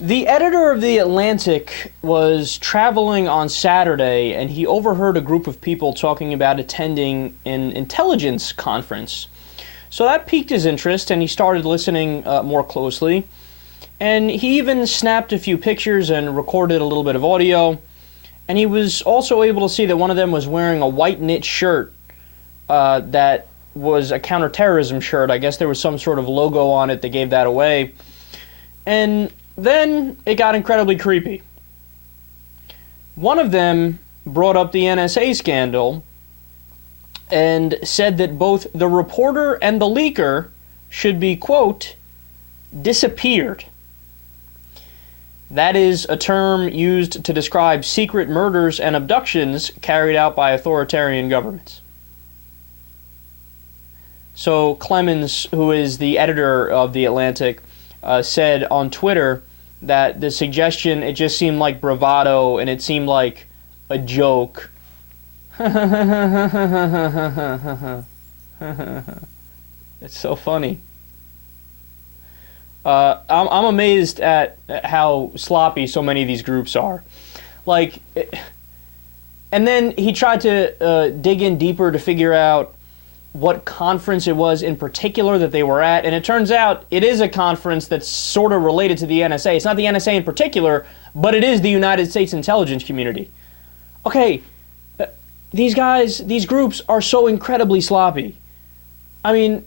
The editor of The Atlantic was traveling on Saturday, and he overheard a group of people talking about attending an intelligence conference. So that piqued his interest, and he started listening more closely. And he even snapped a few pictures and recorded a little bit of audio. And he was also able to see that one of them was wearing a white knit shirt that was a counterterrorism shirt. I guess there was some sort of logo on it that gave that away. And then it got incredibly creepy. One of them brought up the NSA scandal and said that both the reporter and the leaker should be, quote, disappeared. That is a term used to describe secret murders and abductions carried out by authoritarian governments. So Clemons, who is the editor of The Atlantic, said on Twitter that the suggestion, it just seemed like bravado and it seemed like a joke. It's so funny. I'm amazed at how sloppy so many of these groups are. Like, and then he tried to dig in deeper to figure out what conference it was in particular that they were at, and it turns out it is a conference that's sort of related to the NSA. It's not the NSA in particular, but it is the United States intelligence community. Okay, these guys, these groups are so incredibly sloppy. I mean,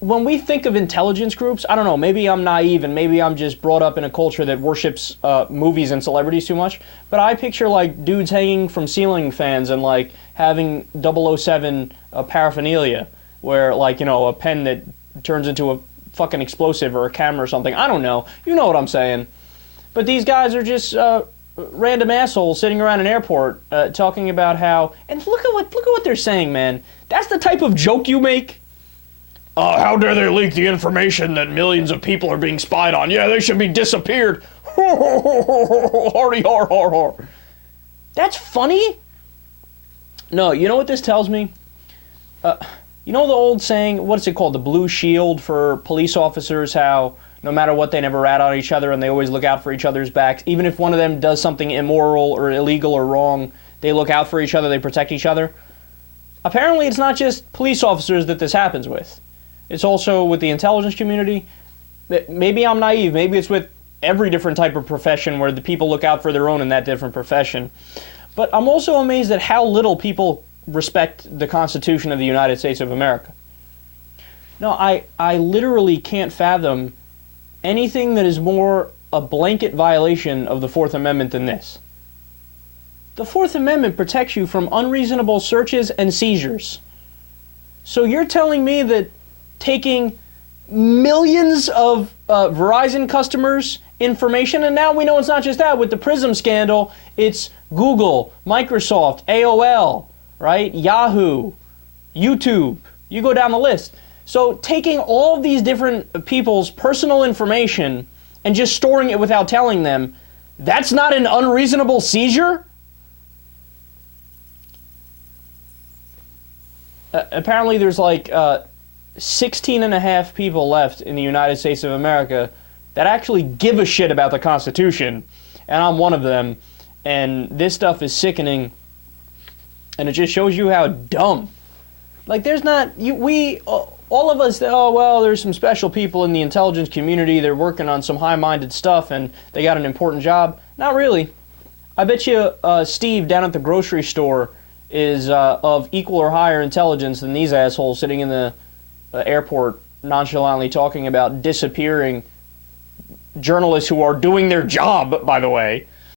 when we think of intelligence groups, I don't know, maybe I'm naive and maybe I'm just brought up in a culture that worships movies and celebrities too much, but I picture like dudes hanging from ceiling fans and like having 007 paraphernalia, where like, you know, a pen that turns into a fucking explosive or a camera or something. I don't know. You know what I'm saying. But these guys are just random assholes sitting around an airport talking about how, and look at what they're saying, man. That's the type of joke you make. How dare they leak the information that millions of people are being spied on? Yeah, they should be disappeared. Hardy har har har. That's funny? No, you know what this tells me? You know the old saying, what's it called? The blue shield for police officers, how no matter what, they never rat on each other and they always look out for each other's backs. Even if one of them does something immoral or illegal or wrong, they look out for each other, they protect each other. Apparently it's not just police officers that this happens with. It's also with the intelligence community. Maybe I'm naive. Maybe it's with every different type of profession where the people look out for their own in that different profession. But I'm also amazed at how little people respect the Constitution of the United States of America. No, I literally can't fathom anything that is more a blanket violation of the Fourth Amendment than this. The Fourth Amendment protects you from unreasonable searches and seizures. So you're telling me that taking millions of Verizon customers' information, and now we know it's not just that. With the PRISM scandal, it's Google, Microsoft, AOL, right? Yahoo, YouTube. You go down the list. So taking all of these different people's personal information and just storing it without telling them, that's not an unreasonable seizure? Apparently there's like 16 and a half people left in the United States of America that actually give a shit about the Constitution, and I'm one of them, and this stuff is sickening, and it just shows you how dumb. Like, there's not, all of us, oh, well, there's some special people in the intelligence community, they're working on some high-minded stuff, and they got an important job. Not really. I bet you Steve down at the grocery store is of equal or higher intelligence than these assholes sitting in the airport nonchalantly talking about disappearing journalists who are doing their job, by the way.